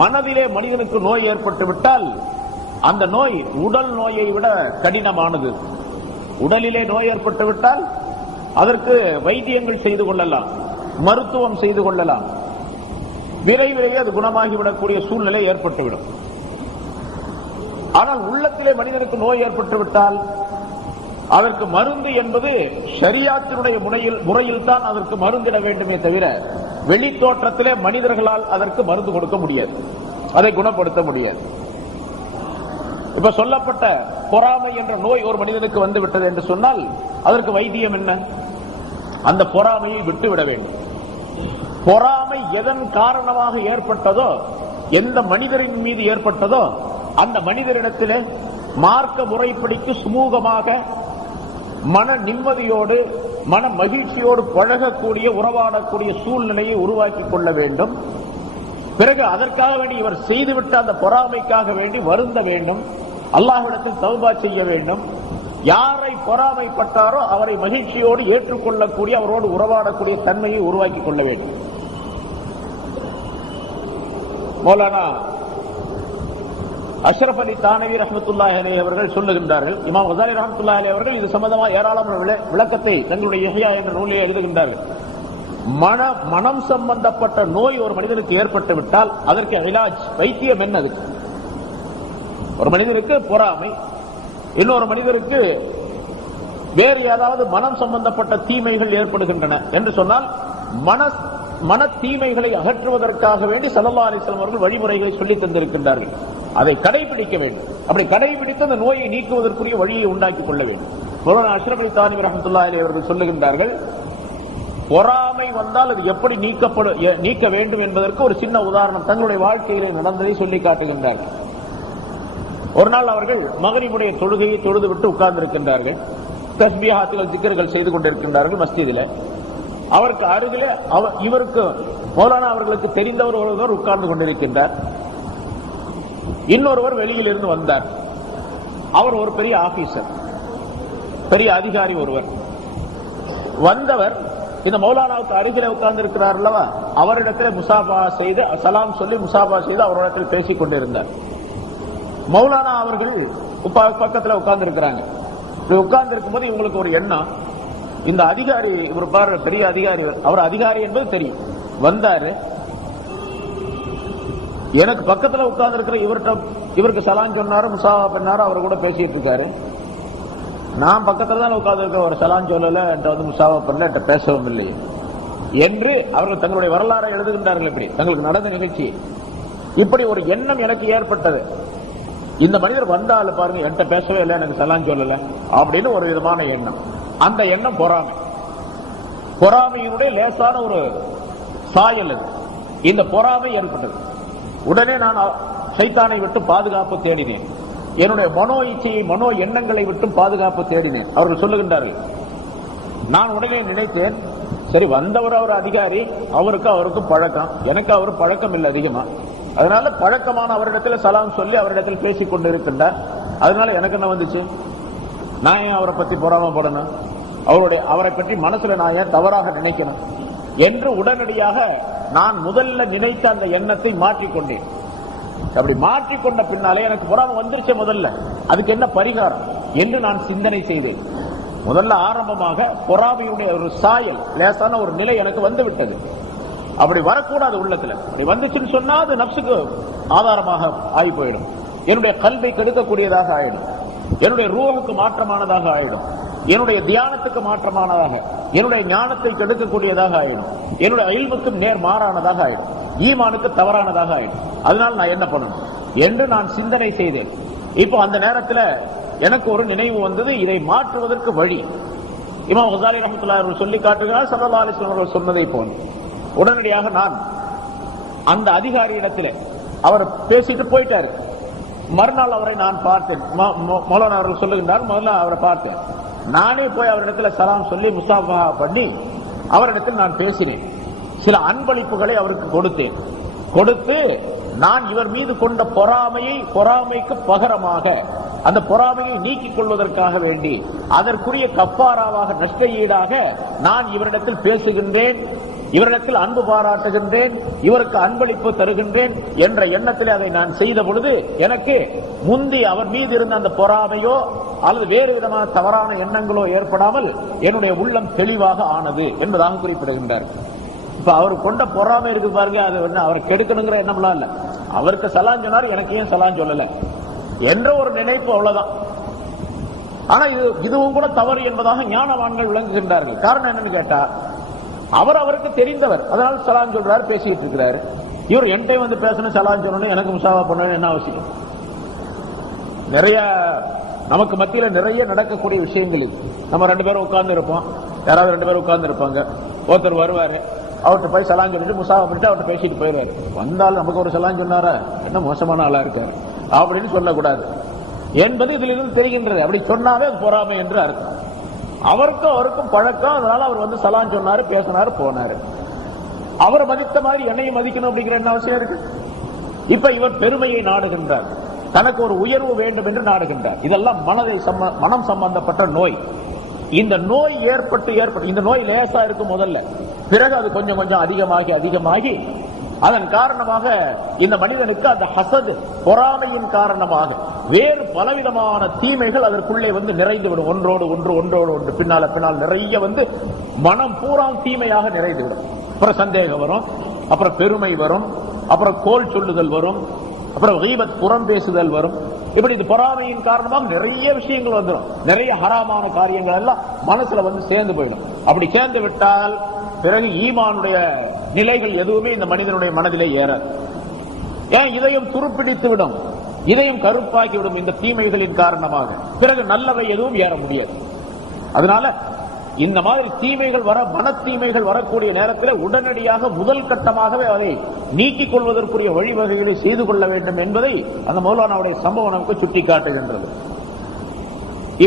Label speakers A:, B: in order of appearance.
A: மனதிலே மனிதனுக்கு நோய் ஏற்பட்டு விட்டால் அந்த நோய் உடல் நோயை விட கடினமானது. உடலிலே நோய் ஏற்பட்டு விட்டால் அதற்கு வைத்தியங்கள் செய்து கொள்ளலாம் மருத்துவம் செய்து கொள்ளலாம். விரைவிலேயே அது குணமாகிவிடக்கூடிய சூழ்நிலை ஏற்பட்டுவிடும். ஆனால் உள்ளத்திலே மனிதனுக்கு நோய் ஏற்பட்டு விட்டால் அதற்கு மருந்து என்பது சரியாத்தினுடைய முறையில் முறையில் தான் அதற்கு மருந்திட வேண்டுமே தவிர வெளி தோற்றத்திலே மனிதர்களால் அதற்கு மருந்து கொடுக்க முடியாது. அதை குணப்படுத்த முடியாது. இப்ப சொல்லப்பட்ட பொறாமை என்ற நோய் ஒரு மனிதனுக்கு வந்து விட்டது என்று சொன்னால் அதற்கு வைத்தியம் என்ன? அந்த பொறாமையை விட்டுவிட வேண்டும். பொறாமை எதன் காரணமாக ஏற்பட்டதோ எந்த மனிதரின் மீது ஏற்பட்டதோ அந்த மனிதரிடத்திலே மார்க்க முறைப்படிக்கு சுமூகமாக மன நிம்மதியோடு மன மகிழ்ச்சியோடு பழகக்கூடிய உறவாடக்கூடிய சூழ்நிலையை உருவாக்கி கொள்ள வேண்டும். பிறகு அதற்காக வேண்டி இவர் செய்துவிட்ட அந்த பொறாமைக்காக வேண்டி வருந்த வேண்டும். அல்லாஹிடத்தில் தௌபா செய்ய வேண்டும். யாரை பொறாமைப்பட்டாரோ அவரை மகிழ்ச்சியோடு ஏற்றுக்கொள்ளக்கூடிய அவரோடு உறவாடக்கூடிய தன்மையை உருவாக்கி கொள்ள வேண்டும். மௌலானா அஷ்ரப் அலி தானவி ரஹமத்துல்லா அலைஹி அவர்கள் சொல்லுகின்றார்கள். இமாம் கசாலி ரஹமத்துல்லா அலைஹி அவர்கள் இது சம்பந்தமாக ஏராளமான விள- விளக்கத்தை தங்களுடைய இஹ்யா என்ற நூலிலே எழுதுகின்றார்கள். மன மனம் சம்பந்தப்பட்ட நோய் ஒரு மனிதனுக்கு ஏற்பட்டு விட்டால் அதற்கு இலாஜ் வைத்தியம் என்ன அதுக்கு ஒரு மனிதனுக்கு பொறாமை. இன்னொரு மனிதருக்கு வேறு ஏதாவது மனம் சம்பந்தப்பட்ட தீமைகள் ஏற்படுகின்றன என்று சொன்னால் மன மன தீமைகளை அகற்றுவதற்காக வேண்டி சல்லா அலிஸ்லாம் அவர்கள் வழிமுறைகளை சொல்லி தந்திருக்கின்றார்கள். அதை கடைபிடிக்க வேண்டும். அப்படி கடைபிடித்து அந்த நோயை நீக்குவதற்குரிய வழியை உண்டாக்கி கொள்ள வேண்டும். மௌலானா அஷ்ரப் அலி அவர்கள் சொல்லுகின்றார்கள் பொறாமை வந்தால் அது எப்படி நீக்கப்படும் நீக்க வேண்டும் என்பதற்கு ஒரு சின்ன உதாரணம் தங்களுடைய வாழ்க்கையிலே நடந்ததை சொல்லி காட்டுகின்றார்கள். ஒரு நாள் அவர்கள் மகரிபுடைய தொழுகையை தொழுது விட்டு உட்கார்ந்திருக்கின்றார்கள். தஸ்பியாத்துகள் சிக்கர்கள் செய்து கொண்டிருக்கின்றார்கள் மஸ்ஜிதில். அவருக்கு அருகிலே அவர் இவருக்கு மௌலானா அவர்களுக்கு தெரிந்தவர் ஒருவர் உட்கார்ந்து கொண்டிருக்கின்றார். இன்னொருவர் வெளியில் இருந்து வந்தார். அவர் ஒரு பெரிய ஆபீசர் பெரிய அதிகாரி ஒருவர். வந்தவர் இந்த மௌலானாவுக்கு அருகில உட்கார்ந்து இருக்கிறார் அல்லவா? அவரிடத்திலே முசாபா செய்து சலாம் சொல்லி முசாபா செய்து அவரிடத்தில் பேசிக் கொண்டிருந்தார். மௌலானா அவர்கள் பக்கத்தில் பக்கத்துல உட்கார்ந்து இருக்கிறாங்க. இப்படி உட்கார்ந்து இருக்கும்போது இவங்களுக்கு ஒரு எண்ணம். இந்த அதிகாரி இவர் பாரு பெரிய அதிகாரி. அவர் அதிகாரி என்பது தெரியும். வந்தாரு. எனக்கு பக்கத்துல உட்கார்ந்து இருக்கிற இவர்கிட்ட இவருக்கு சலான் சொன்னாரு முசாவா பண்ணாரு அவர் கூட பேசிட்டு இருக்காரு நான் பக்கத்துல தான் உட்கார்ந்து இருக்க ஒரு சலான் சொல்லல என்கிட்ட வந்து முசாவா பண்ணல என்கிட்ட பேசவும் இல்லை. என்று அவர்கள் தங்களுடைய வரலாறை எழுதுகின்றார்கள் இப்படி. தங்களுக்கு நடந்த நிகழ்ச்சி. இப்படி ஒரு எண்ணம் எனக்கு ஏற்பட்டது. இந்த மனிதர் வந்தாலும் பாருங்க என்கிட்ட பேசவே இல்லை எனக்கு சலான் சொல்லல அப்படின்னு ஒரு விதமான எண்ணம். அந்த எண்ணம் பொறாமை. பொறாமையினுடைய லேசான ஒரு சாயல் இது இந்த பொறாமை ஏற்பட்டது. உடனே நான் சைத்தானை விட்டு பாதுகாப்பு தேடினேன். என்னுடைய மனோ இச்சையை மனோ எண்ணங்களை விட்டு பாதுகாப்பு தேடினேன். அவர்கள் சொல்லுகின்றார்கள் நான் உடனே நினைத்தேன். சரி வந்தவர் அவர் அதிகாரி. அவருக்கு அவருக்கு பழக்கம். எனக்கு அவர் பழக்கம் இல்லை அதிகமா. அதனால பழக்கமான அவரிடத்தில் சலாம் சொல்லி அவரிடத்தில் பேசிக் கொண்டிருக்கின்றார். அதனால எனக்கு என்ன வந்துச்சு? நான் ஏன் அவரை பத்தி பொறாமப்படணும் அவருடைய அவரை பற்றி மனசுல நான் ஏன் தவறாக நினைக்கணும்? என்று உடனடியாக நான் முதல்ல நினைத்த அந்த எண்ணத்தை மாற்றிக்கொண்டேன். அப்படி மாற்றிக்கொண்ட பின்னாலே எனக்கு பொறாமை வந்துருச்ச முதல்ல. அதுக்கு என்ன பரிகாரம்? என்று நான் சிந்தனை செய்தேன். முதல்ல ஆரம்பமாக பொறாமையுடைய ஒரு சாயல் லேசான ஒரு நிலை எனக்கு வந்து விட்டது அப்படி வரக்கூடாது உள்ளத்துல. அப்படி வந்துச்சுன்னு சொன்னா அது நப்சுக்கு ஆதாரமாக ஆகி போயிடும் என்னுடைய கல்வை கெடுக்கக்கூடியதாக ஆயிடும். என்னுடைய ரூஹுக்கு மாற்றமானதாக ஆயிடும். என்னுடைய தியானத்துக்கு மாற்றமானதாக என்னுடைய ஞானத்தை கெடுக்கக்கூடியதாக ஆயிடும். என்னுடைய அயல்புக்கும் நேர் மாறானதாக ஆயிடும். ஈமானுக்கு தவறானதாக ஆயிடும். அதனால் நான் என்ன பண்ணணும்? என்று நான் சிந்தனை செய்தேன். இப்போ அந்த நேரத்தில் எனக்கு ஒரு நினைவு வந்தது இதை மாற்றுவதற்கு வழி. இமாம் ஹசாலி ரஹமத்துல்லா அவர்கள் சொல்லி காட்டுகிறார் சல்லா அலிஸ்லாம் அவர்கள் சொன்னதை போன்று. உடனடியாக நான் அந்த அதிகாரியிடத்தில் அவர் பேசிட்டு போயிட்டாரு. மறுநாள் அவரை நான் பார்த்தேன். மௌலான அவர்கள் சொல்லுகின்றார் முதல்ல அவரை பார்த்தேன். நானே போய் அவரிடத்துல சலாம் சொல்லி முசாஃபா பண்ணி அவரிடத்தில் நான் பேசினேன். சில அன்பளிப்புகளை அவருக்கு கொடுத்தேன். கொடுத்து நான் இவர் மீது கொண்ட பொறாமையை பொறாமைக்கு பகரமாக அந்த பொறாமையை நீக்கிக் கொள்வதற்காக வேண்டி அதற்குரிய கப்பாராவாக நஷ்ட ஈடாக நான் இவரிடத்தில் பேசுகின்றேன். இவரிடத்தில் அன்பு பாராட்டுகின்றேன் இவருக்கு அன்பளிப்பு தருகின்றேன் என்ற எண்ணத்தில் அதை நான் செய்த பொழுது எனக்கு முந்தி அவர் மீது இருந்த அந்த பொறாமையோ அல்லது வேறு விதமான தவறான எண்ணங்களோ ஏற்படாமல் என்னுடைய உள்ளம் தெளிவாக ஆனது என்பதாக குறிப்பிடுகின்றார். இப்ப அவர் கொண்ட பொறாமை இருக்கு பாருங்க அது வந்து அவரை கெடுக்கணுங்கிற எண்ணம்லாம் இல்ல. அவருக்கு சலான் சொன்னார் எனக்கு ஏன் சலான் சொல்லல? என்ற ஒரு நினைப்பு அவ்வளவுதான். ஆனா இது இதுவும் கூட தவறு என்பதாக ஞானவான்கள் விளங்குகின்றார்கள். காரணம் என்னன்னு கேட்டா அவர் அவருக்கு தெரிந்தவர். அதனால சலாம் சொல்றாரு பேசிட்டு இருக்கிறாரு. இவர் என்கிட்ட வந்து பேசணும் சலான் சொல்லணும் எனக்கு முசாவா பண்ணணும் என்ன அவசியம்? நிறைய நமக்கு மத்தியில நிறைய நடக்கக்கூடிய விஷயங்கள் இது. நம்ம ரெண்டு பேரும் உட்கார்ந்து இருப்போம் யாராவது ரெண்டு பேரும் உட்கார்ந்து இருப்பாங்க ஒருத்தர் வருவாரு. அவர்கிட்ட போய் சலான் சொல்லிட்டு முசாவா பண்ணிட்டு அவர்கிட்ட பேசிட்டு போயிடுவாரு. வந்தாலும் நமக்கு ஒரு சலான் சொன்னாரா? என்ன மோசமான ஆளா இருக்காரு. அப்படின்னு சொல்லக்கூடாது. என்பது இதிலிருந்து தெரிகின்றது. அப்படி சொன்னாவே அது பொறாமை என்று அர்த்தம். அவருக்கும் அவருக்கும் பழக்கம் அதனால அவர் வந்து சலான் சொன்னாரு பேசினாரு போனாரு. அவர் மதித்த மாதிரி என்னையும் மதிக்கணும் அப்படிங்கிற என்ன அவசியம் இருக்கு? இப்ப இவர் பெருமையை நாடுகின்றார். தனக்கு ஒரு உயர்வு வேண்டும் என்று நாடுகின்றார். இதெல்லாம் மனதில் மனம் சம்பந்தப்பட்ட நோய். இந்த நோய் ஏற்பட்டு ஏற்பட்டு இந்த நோய் லேசா இருக்கும் முதல்ல. பிறகு அது கொஞ்சம் கொஞ்சம் அதிகமாகி அதிகமாகி அதன் காரணமாக இந்த மனிதனுக்கு அந்த ஹசது பொறாமையின் காரணமாக வேறு பலவிதமான தீமைகள் அதற்குள்ளே வந்து நிறைந்து விடும். ஒன்றோடு ஒன்று ஒன்றோடு ஒன்று பின்னால பின்னால் நிறைய வந்து மனம் பூரா தீமையாக நிறைந்து விடும். அப்புறம் சந்தேகம் வரும் அப்புறம் பெருமை வரும் அப்புறம் கோல் சொல்லுதல் வரும் அப்புறம் கீபத் புறம் பேசுதல் வரும். இப்படி இது பொறாமையின் காரணமாக நிறைய விஷயங்கள் வந்துடும். நிறைய ஹராமான காரியங்கள் எல்லாம் மனசுல வந்து சேர்ந்து போயிடும். அப்படி சேர்ந்து விட்டால் பிறகு ஈமானுடைய நிலைகள் எதுவுமே இந்த மனிதனுடைய மனதிலே ஏறாது. ஏன்? இதையும் துருப்பிடித்து விடும் இதையும் கருப்பாக்கி விடும் இந்த தீமைகளின் காரணமாக. பிறகு நல்லவை எதுவும் ஏற முடியாது. அதனால இந்த மாதிரி தீமைகள் வர மன தீமைகள் வரக்கூடிய நேரத்தில் உடனடியாக முதல் கட்டமாகவே அதை நீக்கிக் கொள்வதற்குரிய வழிவகைகளை செய்து கொள்ள வேண்டும் என்பதை அந்த மௌலானாவுடைய சம்பவம் நமக்கு சுட்டிக்காட்டுகின்றது.